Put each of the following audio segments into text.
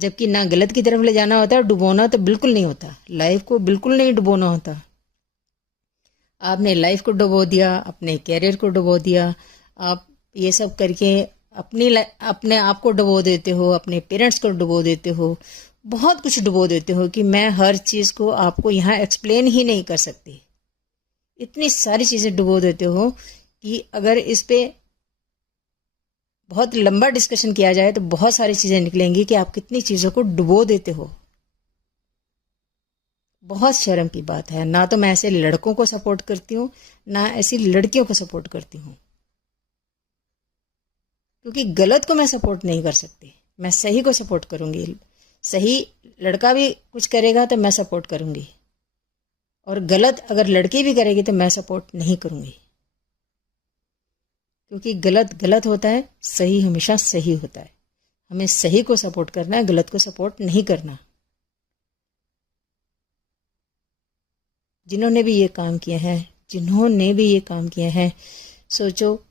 जबकि ना गलत की तरफ ले जाना होता है, डुबोना तो बिल्कुल नहीं होता, लाइफ को बिल्कुल नहीं डुबोना होता। आपने लाइफ को डुबो दिया, अपने कैरियर को डुबो दिया, आप ये सब करके अपने आप को डुबो देते हो, अपने पेरेंट्स को डुबो देते हो, बहुत कुछ डुबो देते हो कि मैं हर चीज़ को आपको यहाँ एक्सप्लेन ही नहीं कर सकती। इतनी सारी चीज़ें डुबो देते हो कि अगर इस पे बहुत लंबा डिस्कशन किया जाए तो बहुत सारी चीज़ें निकलेंगी कि आप कितनी चीज़ों को डुबो देते हो। बहुत शर्म की बात है। ना तो मैं ऐसे लड़कों को सपोर्ट करती हूँ, ना ऐसी लड़कियों को सपोर्ट करती हूँ, क्योंकि गलत को मैं सपोर्ट नहीं कर सकती, मैं सही को सपोर्ट करूँगी। सही लड़का भी कुछ करेगा तो मैं सपोर्ट करूँगी, और गलत अगर लड़की भी करेगी तो मैं सपोर्ट नहीं करूँगी, क्योंकि गलत गलत होता है, सही हमेशा सही होता है। हमें सही को सपोर्ट करना है, गलत को सपोर्ट नहीं करना। जिन्होंने भी ये काम किए हैं, सोचो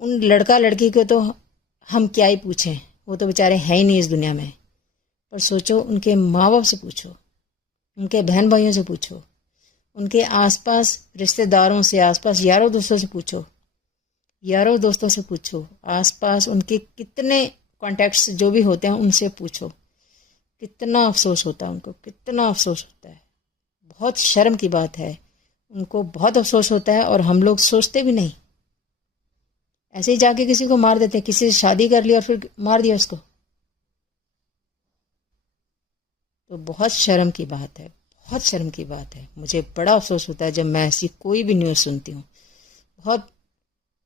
उन लड़का लड़की को तो हम क्या ही पूछें, वो तो बेचारे हैं ही नहीं इस दुनिया में। पर सोचो उनके माँ बाप से पूछो, उनके बहन भाइयों से पूछो, उनके आसपास रिश्तेदारों से, आसपास यारों दोस्तों से पूछो, आसपास उनके कितने कॉन्टैक्ट्स जो भी होते हैं उनसे पूछो, कितना अफसोस होता है उनको, कितना अफसोस होता है। बहुत शर्म की बात है, उनको बहुत अफसोस होता है, और हम लोग सोचते भी नहीं। ऐसे ही जाके किसी को मार देते हैं, किसी से शादी कर ली और फिर मार दिया उसको, तो बहुत शर्म की बात है, बहुत शर्म की बात है। मुझे बड़ा अफसोस होता है जब मैं ऐसी कोई भी न्यूज़ सुनती हूँ, बहुत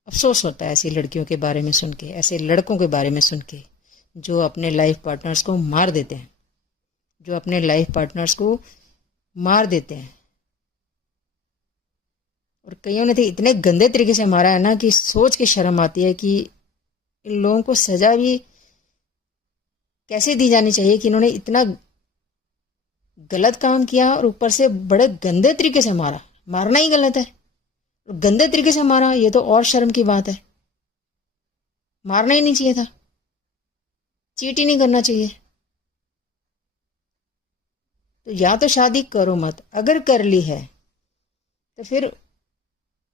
अफसोस होता है ऐसी लड़कियों के बारे में सुन के, ऐसे लड़कों के बारे में सुन के, जो अपने लाइफ पार्टनर्स को मार देते हैं, जो अपने लाइफ पार्टनर्स को मार देते हैं। और कईयों ने तो इतने गंदे तरीके से मारा है ना कि सोच के शर्म आती है कि इन लोगों को सजा भी कैसे दी जानी चाहिए कि इन्होंने इतना गलत काम किया और ऊपर से बड़े गंदे तरीके से मारा। मारना ही गलत है, और गंदे तरीके से मारा, ये तो और शर्म की बात है। मारना ही नहीं चाहिए था, चीट ही नहीं करना चाहिए। तो या तो शादी करो मत, अगर कर ली है तो फिर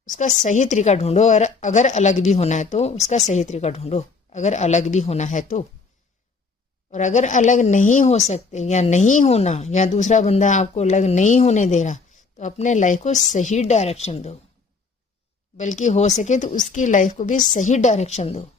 उसका सही तरीका ढूंढो, और अगर अलग भी होना है तो उसका सही तरीका ढूंढो, अगर अलग भी होना है तो। और अगर अलग नहीं हो सकते या नहीं होना, या दूसरा बंदा आपको अलग नहीं होने दे रहा, तो अपने लाइफ को सही डायरेक्शन दो, बल्कि हो सके तो उसकी लाइफ को भी सही डायरेक्शन दो।